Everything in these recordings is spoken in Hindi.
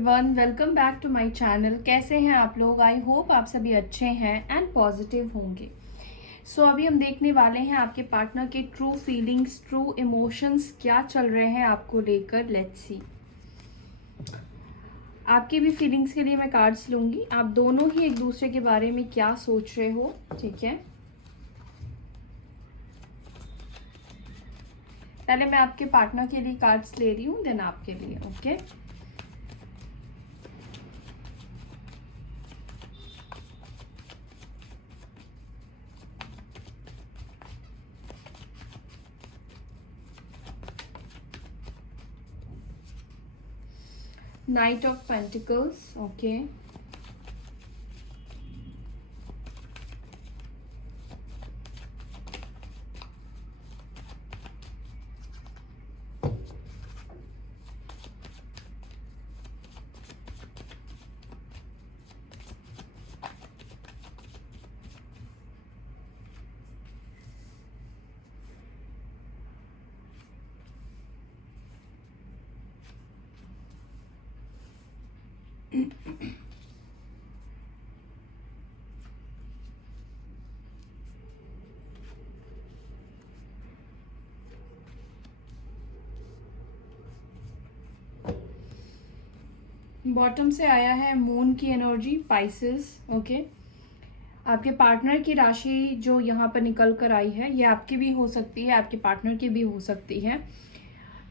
Everyone, welcome back to my channel. कैसे हैं आप लोग? आई होप आप सभी अच्छे हैं एंड पॉजिटिव होंगे। सो अभी हम देखने वाले हैं आपके पार्टनर के ट्रू फीलिंग्स, ट्रू इमोशंस क्या चल रहे हैं आपको लेकर। Let's see. आपकी भी फीलिंग्स के लिए मैं कार्ड्स लूंगी। आप दोनों ही एक दूसरे के बारे में क्या सोच रहे हो, ठीक है। पहले मैं आपके पार्टनर के लिए कार्ड्स ले रही हूँ, देन आपके लिए। Okay Knight of Pentacles, okay. Bottom से आया है मून की एनर्जी, पाइसेस, ओके। आपके पार्टनर की राशि जो यहाँ पर निकल कर आई है, ये आपकी भी हो सकती है, आपके पार्टनर की भी हो सकती है।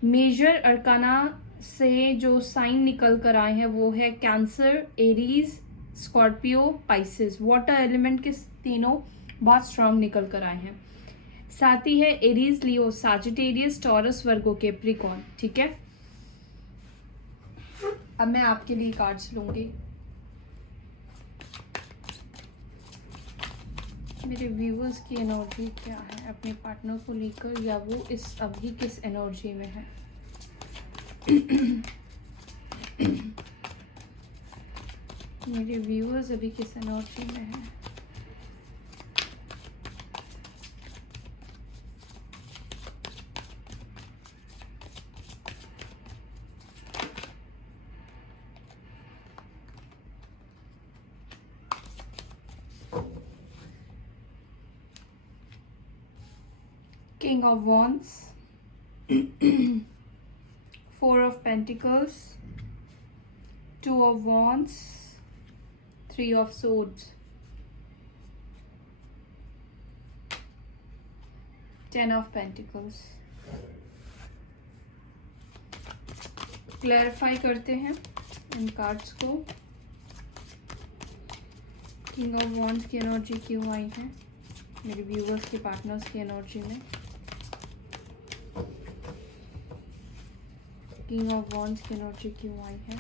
मेजर अरकाना से जो साइन निकल कर आए हैं वो है cancer, Aries, Scorpio, Pisces. Water element के तीनों बहुत स्ट्रांग निकल कर आए हैं। साथ ही है एरीज, लियो, सैजिटेरियस, टॉरस, वर्गो, कैप्रिकॉर्न, ठीक है। अब मैं आपके लिए कार्ड्स लूंगी। मेरे व्यूअर्स की एनर्जी क्या है अपने पार्टनर को लेकर, या वो इस अभी किस एनर्जी में है। मेरे व्यूअर्स अभी किस एनर्जी में है। King of Wands, Four of Pentacles, Two of Wands, Three of Swords, Ten of Pentacles। Clarify करते हैं इन कार्ड्स को। किंग ऑफ वॉन्ड्स की एनर्जी क्यों आई है मेरे व्यूवर्स के पार्टनर्स की एनर्जी में। किंग ऑफ वॉन्ड्स की एनर्जी क्यों आई है।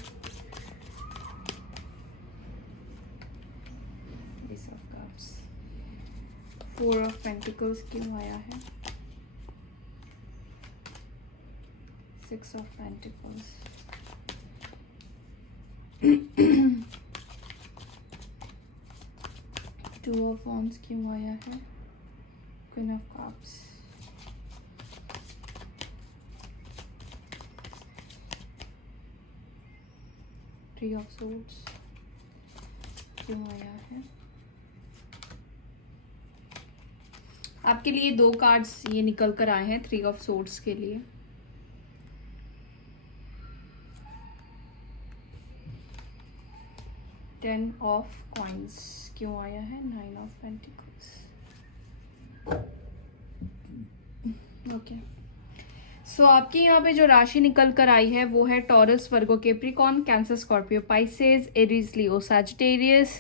S of cups, four of pentacles क्यों आया है। Six of pentacles, to of wands क्यों आया है। Queen of cups, three of swords क्यों आया है। आपके लिए दो कार्ड्स ये निकल कर आए हैं थ्री ऑफ सोर्ड्स के लिए। टेन ऑफ कॉइन्स क्यों आया है। Nine of pentacles, okay. So आपकी यहाँ पे जो राशि निकल कर आई है वो है taurus, Virgo, Capricorn, cancer, Scorpio, Pisces, Aries, Leo, Sagittarius.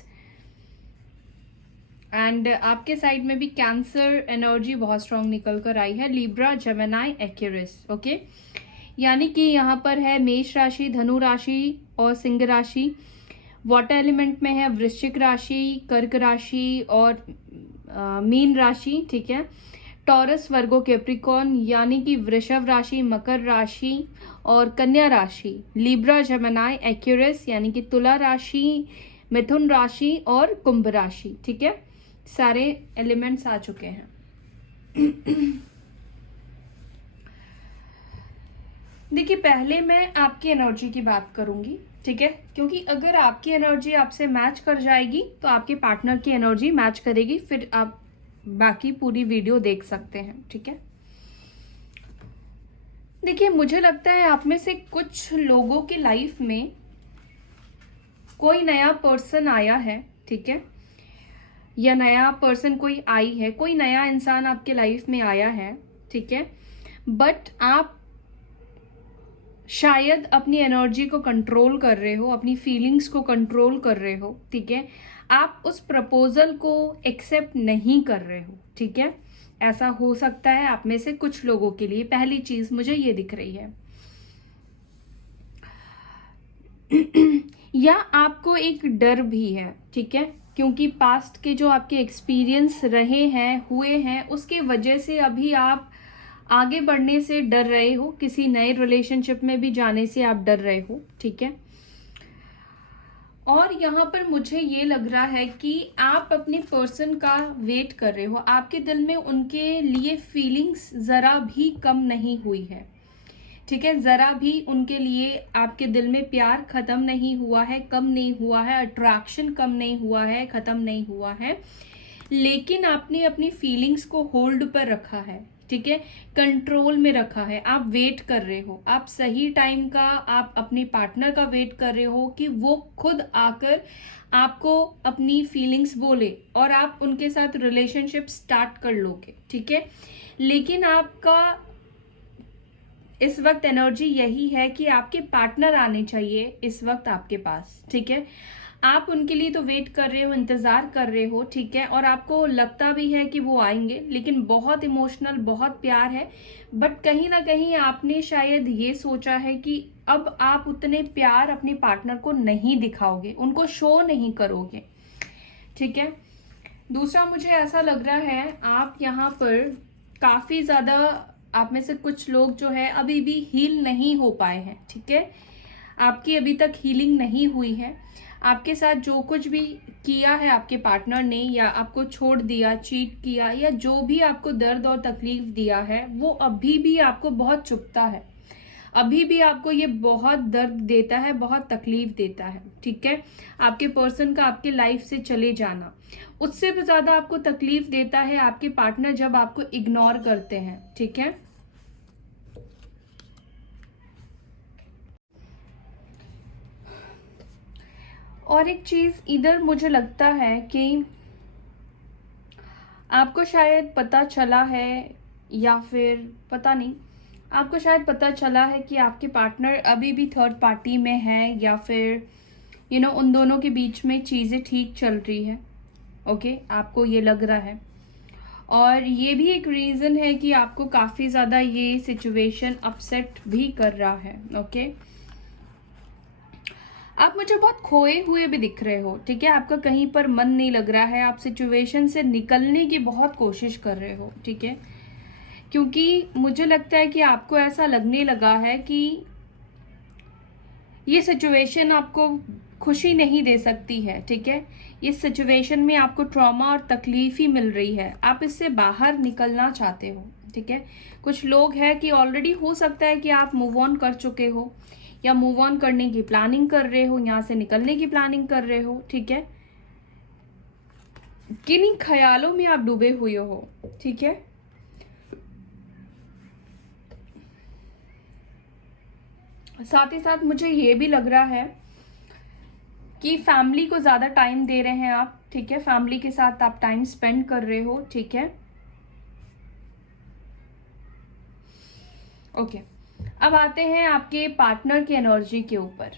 And आपके साइड में भी कैंसर एनर्जी बहुत स्ट्रांग निकल कर आई है। Libra, Gemini, Aquarius, okay. यानी कि यहाँ पर है मेष राशि, धनु राशि और सिंह राशि। वाटर एलिमेंट में है वृश्चिक राशि, कर्क राशि और मीन राशि, ठीक है। टॉरस, वर्गो, कैप्रिकॉर्न यानी कि वृषभ राशि, मकर राशि और कन्या राशि। लिब्रा, जेमिनी, एक्वेरियस यानी कि तुला राशि, मिथुन राशि और कुंभ राशि, ठीक है। सारे एलिमेंट्स आ चुके हैं। देखिए, पहले मैं आपकी एनर्जी की बात करूंगी, ठीक है, क्योंकि अगर आपकी एनर्जी आपसे मैच कर जाएगी तो आपके पार्टनर की एनर्जी मैच करेगी, फिर आप बाकी पूरी वीडियो देख सकते हैं। ठीक है, देखिए मुझे लगता है आप में से कुछ लोगों की लाइफ में कोई नया पर्सन आया है, ठीक है, या नया पर्सन कोई आई है, कोई नया इंसान आपके लाइफ में आया है, ठीक है, बट आप शायद अपनी एनर्जी को कंट्रोल कर रहे हो, अपनी फीलिंग्स को कंट्रोल कर रहे हो। ठीक है, आप उस प्रपोजल को एक्सेप्ट नहीं कर रहे हो। ठीक है, ऐसा हो सकता है आप में से कुछ लोगों के लिए। पहली चीज मुझे ये दिख रही है या आपको एक डर भी है। ठीक है, क्योंकि पास्ट के जो आपके एक्सपीरियंस रहे हैं, हुए हैं, उसके वजह से अभी आप आगे बढ़ने से डर रहे हो, किसी नए रिलेशनशिप में भी जाने से आप डर रहे हो। ठीक है, और यहाँ पर मुझे ये लग रहा है कि आप अपने पर्सन का वेट कर रहे हो। आपके दिल में उनके लिए फीलिंग्स जरा भी कम नहीं हुई है। ठीक है, जरा भी उनके लिए आपके दिल में प्यार खत्म नहीं हुआ है, कम नहीं हुआ है, अट्रैक्शन कम नहीं हुआ है, खत्म नहीं हुआ है, लेकिन आपने अपनी फीलिंग्स को होल्ड पर रखा है। ठीक है, कंट्रोल में रखा है। आप वेट कर रहे हो, आप सही टाइम का, आप अपने पार्टनर का वेट कर रहे हो कि वो खुद आकर आपको अपनी फीलिंग्स बोले और आप उनके साथ रिलेशनशिप स्टार्ट कर लोगे। ठीक है, लेकिन आपका इस वक्त एनर्जी यही है कि आपके पार्टनर आने चाहिए इस वक्त आपके पास। ठीक है, आप उनके लिए तो वेट कर रहे हो, इंतजार कर रहे हो। ठीक है, और आपको लगता भी है कि वो आएंगे, लेकिन बहुत इमोशनल, बहुत प्यार है, बट कहीं ना कहीं आपने शायद ये सोचा है कि अब आप उतने प्यार अपने पार्टनर को नहीं दिखाओगे, उनको शो नहीं करोगे। ठीक है, दूसरा मुझे ऐसा लग रहा है आप यहाँ पर काफी ज्यादा, आप में से कुछ लोग जो है अभी भी हील नहीं हो पाए हैं। ठीक है, आपकी अभी तक हीलिंग नहीं हुई है। आपके साथ जो कुछ भी किया है आपके पार्टनर ने, या आपको छोड़ दिया, चीट किया, या जो भी आपको दर्द और तकलीफ दिया है, वो अभी भी आपको बहुत चुभता है, अभी भी आपको ये बहुत दर्द देता है, बहुत तकलीफ देता है। ठीक है, आपके पर्सन का आपके लाइफ से चले जाना, उससे भी ज्यादा आपको तकलीफ देता है आपके पार्टनर जब आपको इग्नोर करते हैं। ठीक है, और एक चीज इधर मुझे लगता है कि आपको शायद पता चला है, या फिर पता नहीं, आपको शायद पता चला है कि आपके पार्टनर अभी भी थर्ड पार्टी में है, या फिर उन दोनों के बीच में चीजें ठीक चल रही है। ओके, आपको ये लग रहा है, और ये भी एक रीजन है कि आपको काफी ज्यादा ये सिचुएशन अपसेट भी कर रहा है। ओके, आप मुझे बहुत खोए हुए भी दिख रहे हो। ठीक है, आपका कहीं पर मन नहीं लग रहा है, आप सिचुएशन से निकलने की बहुत कोशिश कर रहे हो। ठीक है, क्योंकि मुझे लगता है कि आपको ऐसा लगने लगा है कि ये सिचुएशन आपको खुशी नहीं दे सकती है। ठीक है, इस सिचुएशन में आपको ट्रॉमा और तकलीफ ही मिल रही है, आप इससे बाहर निकलना चाहते हो। ठीक है, कुछ लोग हैं कि ऑलरेडी हो सकता है कि आप मूव ऑन कर चुके हो, या मूव ऑन करने की प्लानिंग कर रहे हो, यहां से निकलने की प्लानिंग कर रहे हो। ठीक है, किन्हीं ख्यालों में आप डूबे हुए हो। ठीक है, साथ ही साथ मुझे ये भी लग रहा है कि फैमिली को ज्यादा टाइम दे रहे हैं आप। ठीक है, फैमिली के साथ आप टाइम स्पेंड कर रहे हो। ठीक है, ओके, अब आते हैं आपके पार्टनर की एनर्जी के ऊपर।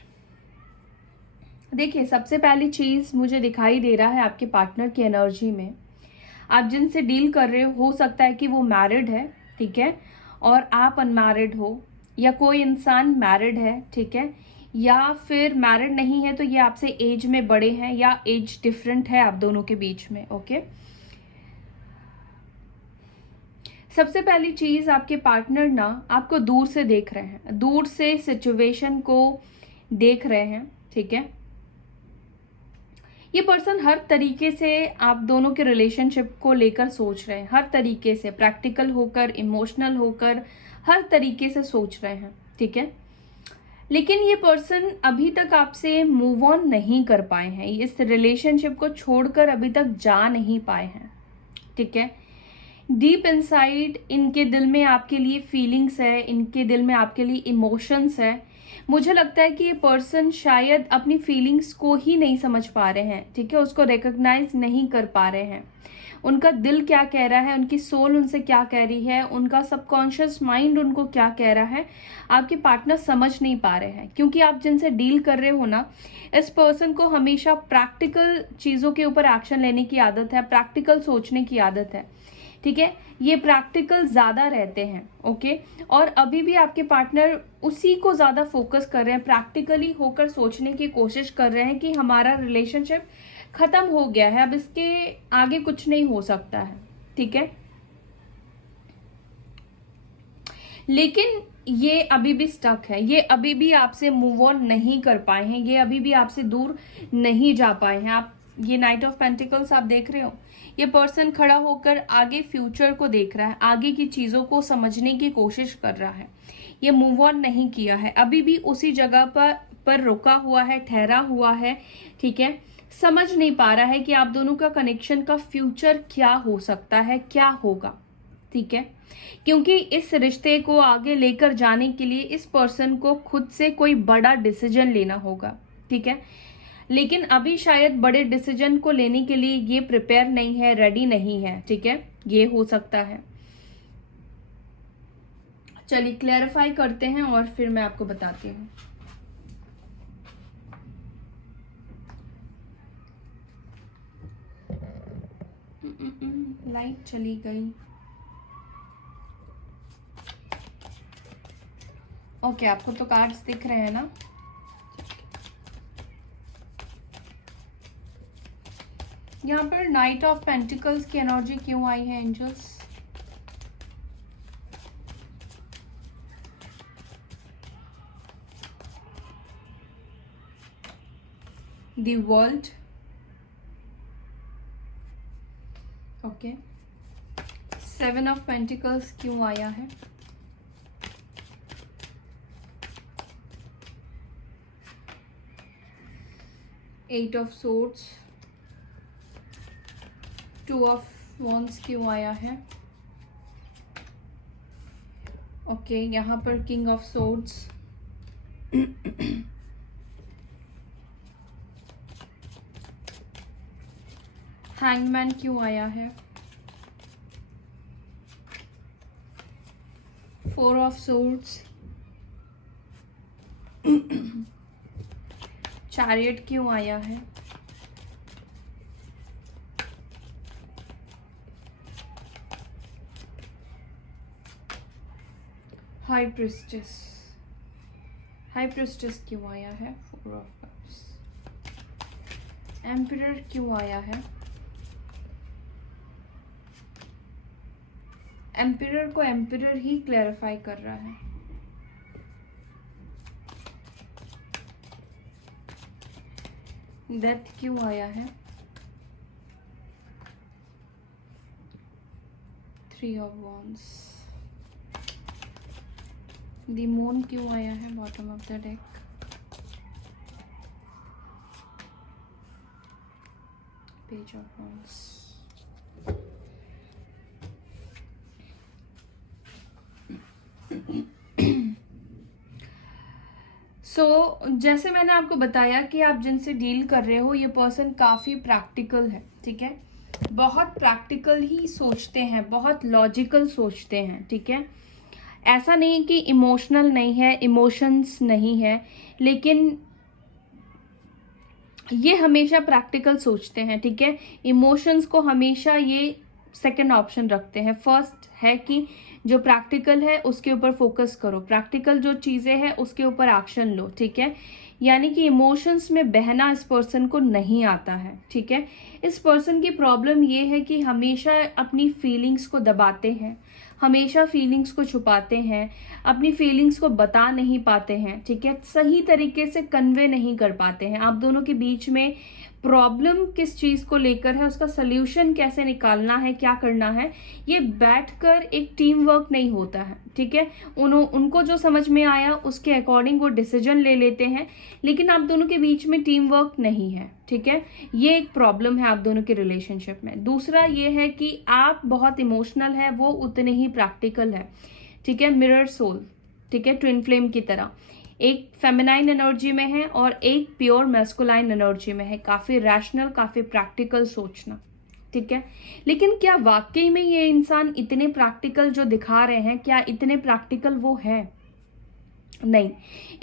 देखिए, सबसे पहली चीज मुझे दिखाई दे रहा है आपके पार्टनर की एनर्जी में, आप जिनसे डील कर रहे हो सकता है कि वो मैरिड है। ठीक है, और आप अनमैरिड हो, या कोई इंसान मैरिड है। ठीक है, या फिर मैरिड नहीं है तो ये आपसे एज में बड़े हैं, या एज डिफरेंट है आप दोनों के बीच में। ओके, सबसे पहली चीज, आपके पार्टनर ना आपको दूर से देख रहे हैं, दूर से सिचुएशन को देख रहे हैं। ठीक है, ये पर्सन हर तरीके से आप दोनों के रिलेशनशिप को लेकर सोच रहे हैं, हर तरीके से, प्रैक्टिकल होकर, इमोशनल होकर, हर तरीके से सोच रहे हैं। ठीक है, लेकिन ये पर्सन अभी तक आपसे मूव ऑन नहीं कर पाए हैं, इस रिलेशनशिप को छोड़कर अभी तक जा नहीं पाए हैं, ठीक है। डीप इनसाइड इनके दिल में आपके लिए फीलिंग्स है, इनके दिल में आपके लिए इमोशंस है। मुझे लगता है कि ये पर्सन शायद अपनी फीलिंग्स को ही नहीं समझ पा रहे हैं, ठीक है, उसको रिकॉग्नाइज नहीं कर पा रहे हैं। उनका दिल क्या कह रहा है, उनकी सोल उनसे क्या कह रही है, उनका सबकॉन्शियस माइंड उनको क्या कह रहा है, आपके पार्टनर समझ नहीं पा रहे हैं। क्योंकि आप जिनसे डील कर रहे हो ना, इस पर्सन को हमेशा प्रैक्टिकल चीज़ों के ऊपर एक्शन लेने की आदत है, प्रैक्टिकल सोचने की आदत है, ठीक है। ये प्रैक्टिकल ज़्यादा रहते हैं, ओके। और अभी भी आपके पार्टनर उसी को ज़्यादा फोकस कर रहे हैं, प्रैक्टिकली होकर सोचने की कोशिश कर रहे हैं कि हमारा रिलेशनशिप खत्म हो गया है, अब इसके आगे कुछ नहीं हो सकता है, ठीक है। लेकिन ये अभी भी स्टक है, ये अभी भी आपसे मूव ऑन नहीं कर पाए हैं, ये अभी भी आपसे दूर नहीं जा पाए हैं। आप ये नाइट ऑफ पेंटिकल्स आप देख रहे हो, ये पर्सन खड़ा होकर आगे फ्यूचर को देख रहा है, आगे की चीज़ों को समझने की कोशिश कर रहा है। ये मूव ऑन नहीं किया है, अभी भी उसी जगह पर रुका हुआ है, ठहरा हुआ है, ठीक है। समझ नहीं पा रहा है कि आप दोनों का कनेक्शन का फ्यूचर क्या हो सकता है, क्या होगा, ठीक है। क्योंकि इस रिश्ते को आगे लेकर जाने के लिए इस पर्सन को खुद से कोई बड़ा डिसीजन लेना होगा, ठीक है। लेकिन अभी शायद बड़े डिसीजन को लेने के लिए ये प्रिपेयर नहीं है, रेडी नहीं है, ठीक है, ये हो सकता है। चलिए क्लैरिफाई करते हैं और फिर मैं आपको बताती हूँ। लाइट चली गई। ओके, आपको तो कार्ड्स दिख रहे हैं ना। यहाँ पर नाइट ऑफ पेंटिकल्स की एनर्जी क्यों आई है angels? The world, okay. Seven of pentacles क्यों आया है? Eight of swords, two of wands क्यों आया है? ओके, यहाँ पर किंग ऑफ सोर्ड्स, हैंगमैन क्यों आया है? फोर ऑफ सोर्ड्स, चैरियट क्यों आया है? हाई प्रिस्टेस, हाई प्रिस्टेस क्यों आया है? फोर ऑफ कप्स, एम्परर क्यों आया है? एम्परर को एम्परर ही क्लैरिफाई कर रहा है। डेथ क्यों आया है? Three of wands, the moon क्यों आया है bottom of the deck? Page of wands, जैसे मैंने आपको बताया कि आप जिनसे डील कर रहे हो, ये पर्सन काफ़ी प्रैक्टिकल है, ठीक है। बहुत प्रैक्टिकल ही सोचते हैं, बहुत लॉजिकल सोचते हैं, ठीक है। ऐसा नहीं कि इमोशनल नहीं है, इमोशंस नहीं है, लेकिन ये हमेशा प्रैक्टिकल सोचते हैं, ठीक है। इमोशंस को हमेशा ये सेकंड ऑप्शन रखते हैं। फर्स्ट है कि जो प्रैक्टिकल है उसके ऊपर फोकस करो, प्रैक्टिकल जो चीज़ें हैं उसके ऊपर एक्शन लो, ठीक है। यानी कि इमोशंस में बहना इस पर्सन को नहीं आता है, ठीक है। इस पर्सन की प्रॉब्लम ये है कि हमेशा अपनी फीलिंग्स को दबाते हैं, हमेशा फीलिंग्स को छुपाते हैं, अपनी फीलिंग्स को बता नहीं पाते हैं, ठीक है। सही तरीके से कन्वे नहीं कर पाते हैं। आप दोनों के बीच में प्रॉब्लम किस चीज को लेकर है, उसका सोल्यूशन कैसे निकालना है, क्या करना है, ये बैठकर एक टीम वर्क नहीं होता है, ठीक है। उनको जो समझ में आया उसके अकॉर्डिंग वो डिसीजन ले लेते हैं, लेकिन आप दोनों के बीच में टीम वर्क नहीं है, ठीक है। ये एक प्रॉब्लम है आप दोनों के रिलेशनशिप में। दूसरा ये है कि आप बहुत इमोशनल है, वो उतने ही प्रैक्टिकल है, ठीक है। मिरर सोल, ठीक है, ट्विन फ्लेम की तरह, एक फेमिनाइन एनर्जी में है और एक प्योर मैस्कुलाइन एनर्जी में है, काफी रैशनल, काफी प्रैक्टिकल सोचना, ठीक है। लेकिन क्या वाकई में ये इंसान इतने प्रैक्टिकल जो दिखा रहे हैं, क्या इतने प्रैक्टिकल वो है? नहीं,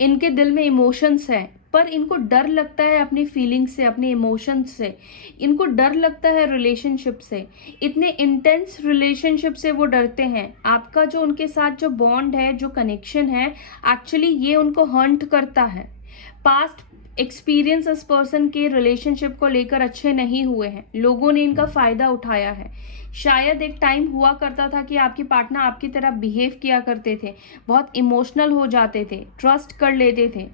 इनके दिल में इमोशंस है, पर इनको डर लगता है अपनी फीलिंग्स से, अपने इमोशंस से, इनको डर लगता है रिलेशनशिप से, इतने इंटेंस रिलेशनशिप से वो डरते हैं। आपका जो उनके साथ जो बॉन्ड है, जो कनेक्शन है, एक्चुअली ये उनको हंट करता है। पास्ट एक्सपीरियंस इस पर्सन के रिलेशनशिप को लेकर अच्छे नहीं हुए हैं, लोगों ने इनका फायदा उठाया है। शायद एक टाइम हुआ करता था कि आपकी पार्टनर आपकी तरह बिहेव किया करते थे, बहुत इमोशनल हो जाते थे, ट्रस्ट कर लेते थे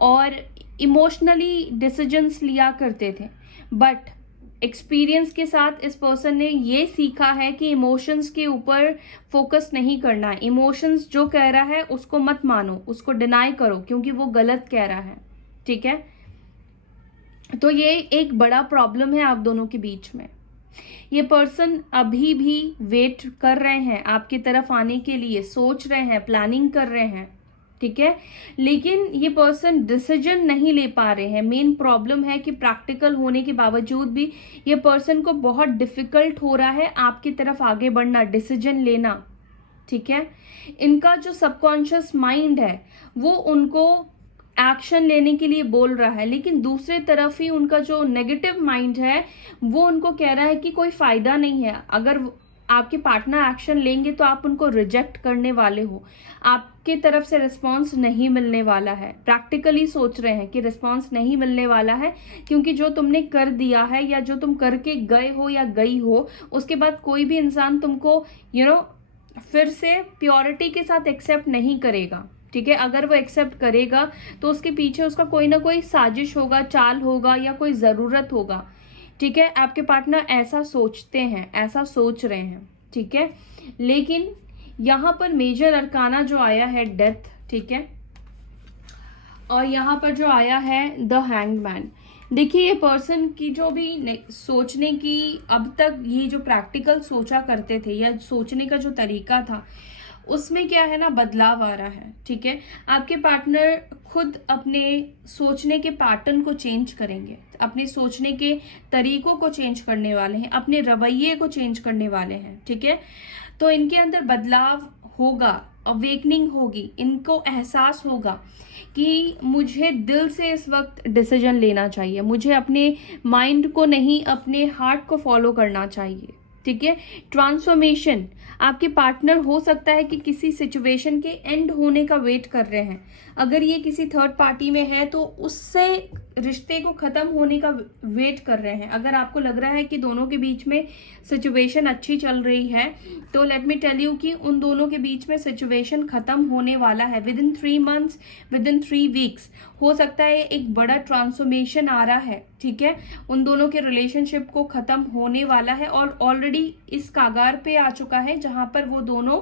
और इमोशनली डिसीजंस लिया करते थे। बट एक्सपीरियंस के साथ इस पर्सन ने ये सीखा है कि इमोशंस के ऊपर फोकस नहीं करना है। इमोशंस जो कह रहा है उसको मत मानो, उसको डिनाई करो, क्योंकि वो गलत कह रहा है, ठीक है। तो ये एक बड़ा प्रॉब्लम है आप दोनों के बीच में। ये पर्सन अभी भी वेट कर रहे हैं आपकी तरफ आने के लिए, सोच रहे हैं, प्लानिंग कर रहे हैं, ठीक है। लेकिन ये पर्सन डिसीजन नहीं ले पा रहे हैं। मेन प्रॉब्लम है कि प्रैक्टिकल होने के बावजूद भी ये पर्सन को बहुत डिफिकल्ट हो रहा है आपकी तरफ आगे बढ़ना, डिसीजन लेना, ठीक है। इनका जो सबकॉन्शियस माइंड है वो उनको एक्शन लेने के लिए बोल रहा है, लेकिन दूसरे तरफ ही उनका जो नेगेटिव माइंड है वो उनको कह रहा है कि कोई फायदा नहीं है, अगर आपके पार्टनर एक्शन लेंगे तो आप उनको रिजेक्ट करने वाले हो, आपके तरफ से रिस्पांस नहीं मिलने वाला है। प्रैक्टिकली सोच रहे हैं कि रिस्पांस नहीं मिलने वाला है, क्योंकि जो तुमने कर दिया है या जो तुम करके गए हो या गई हो, उसके बाद कोई भी इंसान तुमको फिर से प्योरिटी के साथ एक्सेप्ट नहीं करेगा, ठीक है। अगर वो एक्सेप्ट करेगा तो उसके पीछे उसका कोई ना कोई साजिश होगा, चाल होगा या कोई जरूरत होगा, ठीक है। आपके पार्टनर ऐसा सोचते हैं, ऐसा सोच रहे हैं, ठीक है। लेकिन यहाँ पर मेजर अरकाना जो आया है डेथ, ठीक है, और यहाँ पर जो आया है द हैंग्ड मैन। देखिए ये पर्सन की जो भी सोचने की, अब तक ये जो प्रैक्टिकल सोचा करते थे या सोचने का जो तरीका था, उसमें क्या है ना, बदलाव आ रहा है, ठीक है। आपके पार्टनर खुद अपने सोचने के पैटर्न को चेंज करेंगे, अपने सोचने के तरीकों को चेंज करने वाले हैं, अपने रवैये को चेंज करने वाले हैं, ठीक है। तो इनके अंदर बदलाव होगा, अवेकनिंग होगी, इनको एहसास होगा कि मुझे दिल से इस वक्त डिसीजन लेना चाहिए, मुझे अपने माइंड को नहीं अपने हार्ट को फॉलो करना चाहिए, ठीक है। ट्रांसफॉर्मेशन, आपके पार्टनर हो सकता है कि किसी सिचुएशन के एंड होने का वेट कर रहे हैं। अगर ये किसी थर्ड पार्टी में है तो उससे रिश्ते को खत्म होने का वेट कर रहे हैं। अगर आपको लग रहा है कि दोनों के बीच में सिचुएशन अच्छी चल रही है, तो लेट मी टेल यू कि उन दोनों के बीच में सिचुएशन खत्म होने वाला है with in 3 months, with in 3 weeks। हो सकता है एक बड़ा ट्रांसफॉर्मेशन आ रहा है, ठीक है। उन दोनों के रिलेशनशिप को खत्म होने वाला है और ऑलरेडी इस कागार पे आ चुका है जहां पर वो दोनों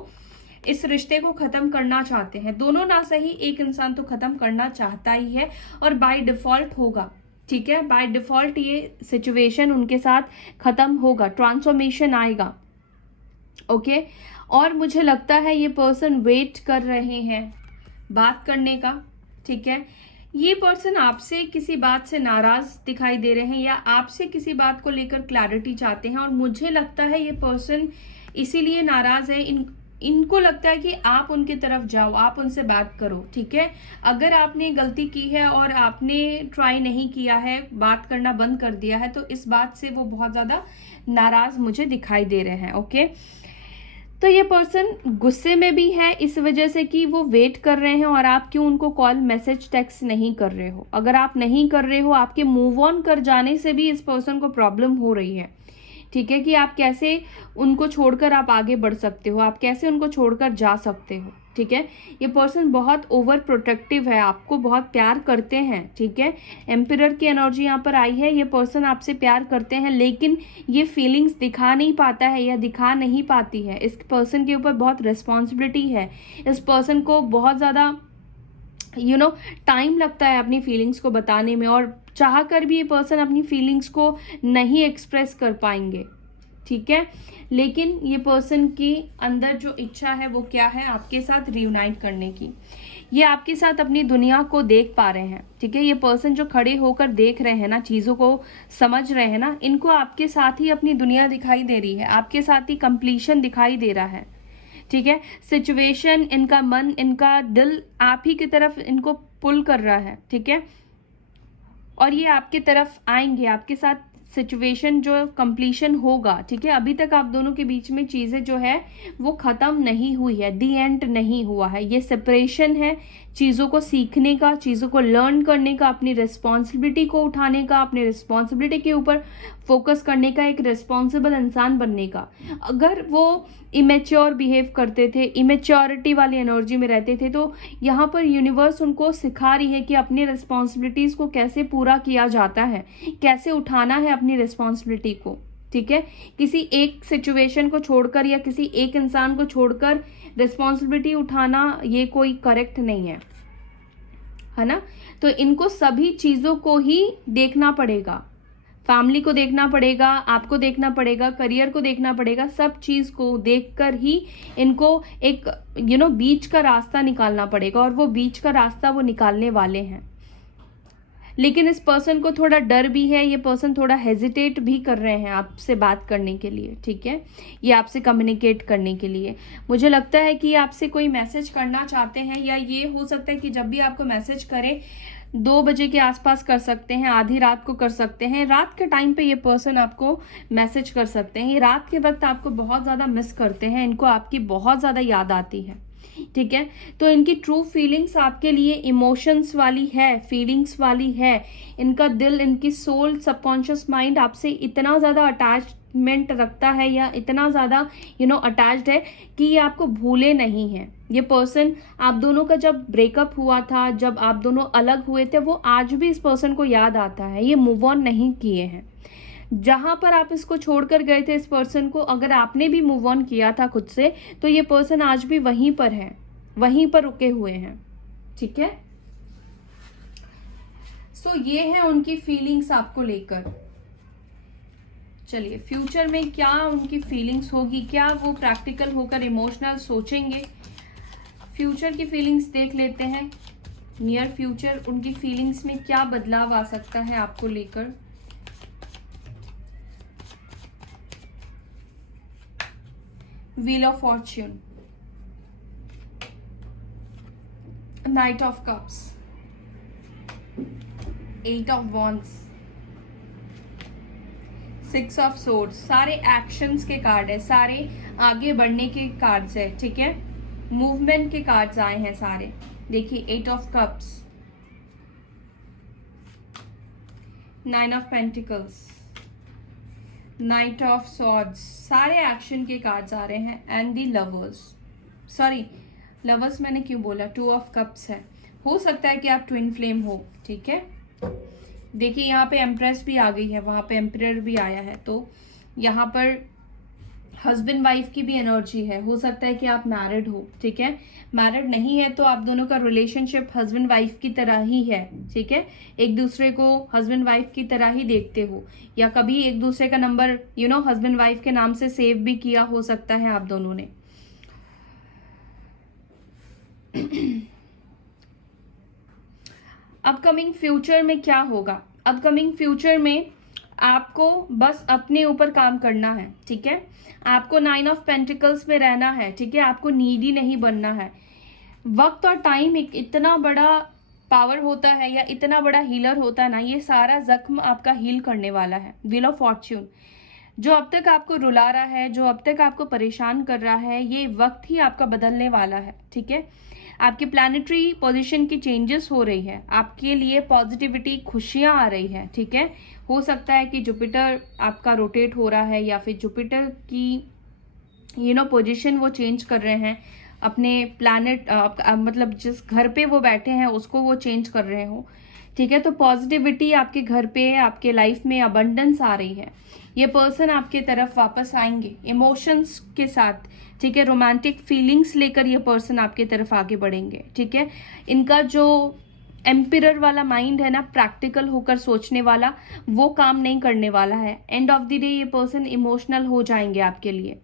इस रिश्ते को खत्म करना चाहते हैं। दोनों ना सही, एक इंसान तो खत्म करना चाहता ही है और बाय डिफॉल्ट होगा, ठीक है। बाय डिफॉल्ट ये सिचुएशन उनके साथ खत्म होगा, ट्रांसफॉर्मेशन आएगा, ओके। और मुझे लगता है ये पर्सन वेट कर रहे हैं बात करने का, ठीक है। ये पर्सन आपसे किसी बात से नाराज दिखाई दे रहे हैं या आपसे किसी बात को लेकर क्लैरिटी चाहते हैं, और मुझे लगता है ये पर्सन इसीलिए नाराज है। इनको लगता है कि आप उनकी तरफ जाओ, आप उनसे बात करो, ठीक है। अगर आपने गलती की है और आपने ट्राई नहीं किया है, बात करना बंद कर दिया है, तो इस बात से वो बहुत ज्यादा नाराज मुझे दिखाई दे रहे हैं, ओके। तो ये पर्सन गुस्से में भी है इस वजह से कि वो वेट कर रहे हैं और आप क्यों उनको कॉल, मैसेज, टेक्स्ट नहीं कर रहे हो। अगर आप नहीं कर रहे हो, आपके मूव ऑन कर जाने से भी इस पर्सन को प्रॉब्लम हो रही है, ठीक है, कि आप कैसे उनको छोड़कर आप आगे बढ़ सकते हो, आप कैसे उनको छोड़कर जा सकते हो। ठीक है, ये पर्सन बहुत ओवर प्रोटेक्टिव है, आपको बहुत प्यार करते हैं। ठीक है, एम्पिरर की एनर्जी यहाँ पर आई है, ये पर्सन आपसे प्यार करते हैं, लेकिन ये फीलिंग्स दिखा नहीं पाता है या दिखा नहीं पाती है। इस पर्सन के ऊपर बहुत रिस्पॉन्सिबिलिटी है, इस पर्सन को बहुत ज़्यादा टाइम लगता है अपनी फीलिंग्स को बताने में, और चाह कर भी ये पर्सन अपनी फीलिंग्स को नहीं एक्सप्रेस कर पाएंगे। ठीक है, लेकिन ये पर्सन की अंदर जो इच्छा है वो क्या है, आपके साथ रियूनाइट करने की। ये आपके साथ अपनी दुनिया को देख पा रहे हैं। ठीक है, ये पर्सन जो खड़े होकर देख रहे हैं ना, चीज़ों को समझ रहे हैं ना, इनको आपके साथ ही अपनी दुनिया दिखाई दे रही है, आपके साथ ही कंप्लीशन दिखाई दे रहा है। ठीक है, सिचुएशन, इनका मन, इनका दिल आप ही की तरफ इनको पुल कर रहा है। ठीक है, और ये आपकी तरफ आएंगे, आपके साथ सिचुएशन जो कंप्लीशन होगा। ठीक है, अभी तक आप दोनों के बीच में चीज़ें जो है वो ख़त्म नहीं हुई है, दी एंड नहीं हुआ है, ये सेपरेशन है चीज़ों को सीखने का, चीज़ों को लर्न करने का, अपनी रिस्पॉन्सिबिलिटी को उठाने का, अपनी रिस्पॉन्सिबिलिटी के ऊपर फोकस करने का, एक रिस्पॉन्सिबल इंसान बनने का। अगर वो इमेच्योर बिहेव करते थे, इमेच्योरिटी वाली एनर्जी में रहते थे, तो यहाँ पर यूनिवर्स उनको सिखा रही है कि अपनी रिस्पॉन्सिबिलिटीज़ को कैसे पूरा किया जाता है, कैसे उठाना है अपनी रिस्पॉन्सिबिलिटी को। ठीक है, किसी एक सिचुएशन को छोड़कर या किसी एक इंसान को छोड़कर रिस्पॉन्सिबिलिटी उठाना ये कोई करेक्ट नहीं है ना। तो इनको सभी चीज़ों को ही देखना पड़ेगा, फैमिली को देखना पड़ेगा, आपको देखना पड़ेगा, करियर को देखना पड़ेगा, सब चीज़ को देखकर ही इनको एक बीच का रास्ता निकालना पड़ेगा, और वो बीच का रास्ता वो निकालने वाले हैं। लेकिन इस पर्सन को थोड़ा डर भी है, ये पर्सन थोड़ा हेजिटेट भी कर रहे हैं आपसे बात करने के लिए। ठीक है, ये आपसे कम्युनिकेट करने के लिए, मुझे लगता है कि आपसे कोई मैसेज करना चाहते हैं, या ये हो सकता है कि जब भी आपको मैसेज करें 2 बजे के आसपास कर सकते हैं, आधी रात को कर सकते हैं, रात के टाइम पे ये पर्सन आपको मैसेज कर सकते हैं। ये रात के वक्त आपको बहुत ज़्यादा मिस करते हैं, इनको आपकी बहुत ज़्यादा याद आती है। ठीक है, तो इनकी ट्रू फीलिंग्स आपके लिए इमोशंस वाली है, फीलिंग्स वाली है। इनका दिल, इनकी सोल, सबकॉन्शियस माइंड आपसे इतना ज़्यादा अटैचमेंट रखता है, या इतना ज़्यादा अटैच्ड है कि ये आपको भूले नहीं हैं। ये पर्सन, आप दोनों का जब ब्रेकअप हुआ था, जब आप दोनों अलग हुए थे, वो आज भी इस पर्सन को याद आता है, ये मूव ऑन नहीं किए हैं। जहां पर आप इसको छोड़कर गए थे, इस पर्सन को, अगर आपने भी मूव ऑन किया था खुद से, तो ये पर्सन आज भी वहीं पर है, वहीं पर रुके हुए हैं। ठीक है, सो ये है उनकी फीलिंग्स आपको लेकर। चलिए, फ्यूचर में क्या उनकी फीलिंग्स होगी, क्या वो प्रैक्टिकल होकर इमोशनल सोचेंगे, फ्यूचर की फीलिंग्स देख लेते हैं। नियर फ्यूचर उनकी फीलिंग्स में क्या बदलाव आ सकता है आपको लेकर। Wheel of Fortune, night of cups, 8 of wands, 6 of swords, सारे एक्शंस के कार्ड है, सारे आगे बढ़ने के कार्ड्स है। ठीक है, मूवमेंट के कार्ड्स आए हैं सारे। देखिए, 8 of cups, 9 of pentacles, night of swords, सारे एक्शन के कार्ड्स आ रहे हैं, and the lovers, sorry lovers मैंने क्यों बोला, 2 ऑफ कप्स है। हो सकता है कि आप ट्विन फ्लेम हो। ठीक है, देखिए यहाँ पे एम्प्रेस भी आ गई है, वहाँ पे एम्परर भी आया है, तो यहाँ पर हस्बैंड वाइफ की भी एनर्जी है। हो सकता है कि आप मैरिड हो। ठीक है, मैरिड नहीं है तो आप दोनों का रिलेशनशिप हस्बैंड वाइफ की तरह ही है। ठीक है, एक दूसरे को हस्बैंड वाइफ की तरह ही देखते हो, या कभी एक दूसरे का नंबर हस्बैंड वाइफ के नाम से सेव भी किया हो सकता है आप दोनों ने। अपकमिंग फ्यूचर में क्या होगा, अपकमिंग फ्यूचर में आपको बस अपने ऊपर काम करना है। ठीक है, आपको 9 ऑफ पेंटिकल्स में रहना है। ठीक है, आपको नीडी नहीं बनना है। वक्त और टाइम एक इतना बड़ा पावर होता है, या इतना बड़ा हीलर होता है ना, ये सारा जख्म आपका हील करने वाला है। व्हील ऑफ फॉर्च्यून, जो अब तक आपको रुला रहा है, जो अब तक आपको परेशान कर रहा है, ये वक्त ही आपका बदलने वाला है। ठीक है, आपके प्लैनेटरी पोजीशन की चेंजेस हो रही है, आपके लिए पॉजिटिविटी, खुशियां आ रही है, ठीक है। हो सकता है कि जुपिटर आपका रोटेट हो रहा है या फिर जुपिटर की पोजीशन वो चेंज कर रहे हैं, अपने प्लैनेट मतलब जिस घर पे वो बैठे हैं उसको वो चेंज कर रहे हो, ठीक है। तो पॉजिटिविटी आपके घर पे, आपके लाइफ में अबंडेंस आ रही है। ये पर्सन आपके तरफ वापस आएंगे इमोशंस के साथ, ठीक है। रोमांटिक फीलिंग्स लेकर ये पर्सन आपके तरफ आगे बढ़ेंगे, ठीक है। इनका जो एम्पिरर वाला माइंड है ना, प्रैक्टिकल होकर सोचने वाला, वो काम नहीं करने वाला है। एंड ऑफ द डे ये पर्सन इमोशनल हो जाएंगे आपके लिए।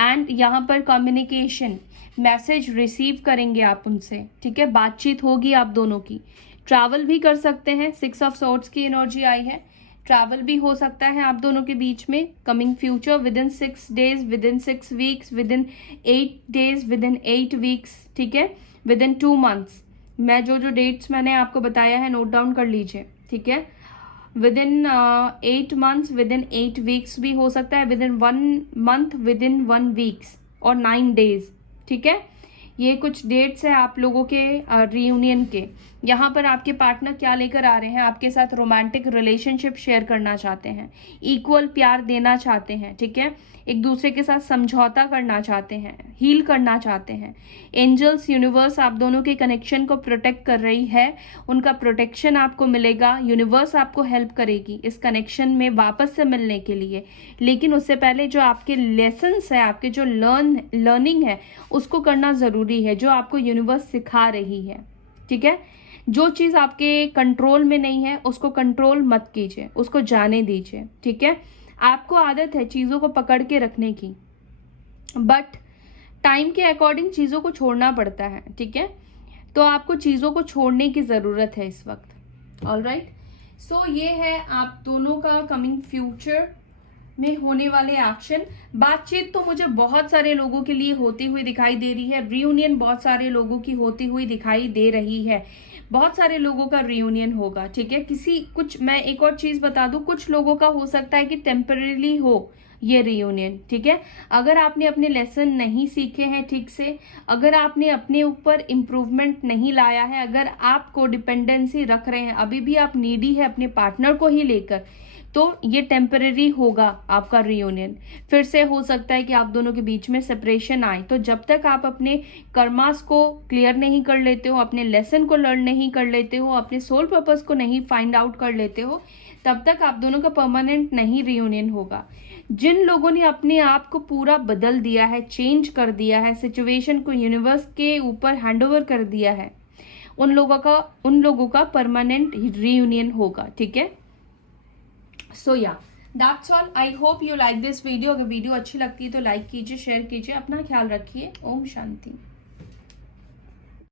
एंड यहाँ पर कम्युनिकेशन, मैसेज रिसीव करेंगे आप उनसे, ठीक है। बातचीत होगी आप दोनों की। ट्रैवल भी कर सकते हैं, 6 ऑफ सॉर्ड्स की एनर्जी आई है, ट्रैवल भी हो सकता है आप दोनों के बीच में coming future, with in 6 days, with in 6 weeks, with in 8 days, with in 8 weeks, ठीक है, विद इन 2 मंथ्स। मैं जो डेट्स मैंने आपको बताया है नोट डाउन कर लीजिए, ठीक है। With in 8 months, with in 8 weeks भी हो सकता है, with in 1 month, with in 1 weeks और 9 डेज, ठीक है। ये कुछ डेट्स है आप लोगों के रियूनियन के। यहाँ पर आपके पार्टनर क्या लेकर आ रहे हैं, आपके साथ रोमांटिक रिलेशनशिप शेयर करना चाहते हैं, इक्वल प्यार देना चाहते हैं, ठीक है। एक दूसरे के साथ समझौता करना चाहते हैं, हील करना चाहते हैं। एंजल्स, यूनिवर्स आप दोनों के कनेक्शन को प्रोटेक्ट कर रही है, उनका प्रोटेक्शन आपको मिलेगा। यूनिवर्स आपको हेल्प करेगी इस कनेक्शन में वापस से मिलने के लिए। लेकिन उससे पहले जो आपके लेसन्स है, आपके जो लर्निंग है, उसको करना जरूरी है, जो आपको यूनिवर्स सिखा रही है, ठीक है। जो चीज आपके कंट्रोल में नहीं है उसको कंट्रोल मत कीजिए, उसको जाने दीजिए, ठीक है। आपको आदत है चीजों को पकड़ के रखने की, बट टाइम के अकॉर्डिंग चीजों को छोड़ना पड़ता है, ठीक है। तो आपको चीजों को छोड़ने की जरूरत है इस वक्त। ऑलराइट, सो ये है आप दोनों का कमिंग फ्यूचर में होने वाले एक्शन। बातचीत तो मुझे बहुत सारे लोगों के लिए होती हुई दिखाई दे रही है, रियूनियन बहुत सारे लोगों की होती हुई दिखाई दे रही है, बहुत सारे लोगों का रियूनियन होगा, ठीक है। कुछ मैं एक और चीज बता दूं, कुछ लोगों का हो सकता है कि टेम्पररी हो ये रियूनियन, ठीक है। अगर आपने अपने लेसन नहीं सीखे हैं ठीक से, अगर आपने अपने ऊपर इम्प्रूवमेंट नहीं लाया है, अगर आप को डिपेंडेंसी रख रहे हैं, अभी भी आप नीडी है अपने पार्टनर को ही लेकर, तो ये टेम्पररी होगा आपका रियूनियन। फिर से हो सकता है कि आप दोनों के बीच में सेपरेशन आए। तो जब तक आप अपने कर्मास को क्लियर नहीं कर लेते हो, अपने लेसन को लर्न नहीं कर लेते हो, अपने सोल पर्पस को नहीं फाइंड आउट कर लेते हो, तब तक आप दोनों का परमानेंट नहीं रियूनियन होगा। जिन लोगों ने अपने आप को पूरा बदल दिया है, चेंज कर दिया है, सिचुएशन को यूनिवर्स के ऊपर हैंडओवर कर दिया है, उन लोगों का परमानेंट रियूनियन होगा, ठीक है। सो या that's all. I hope you like this video. अगर वीडियो अच्छी लगती है तो लाइक कीजिए, शेयर कीजिए, अपना ख्याल रखिए। ओम शांति।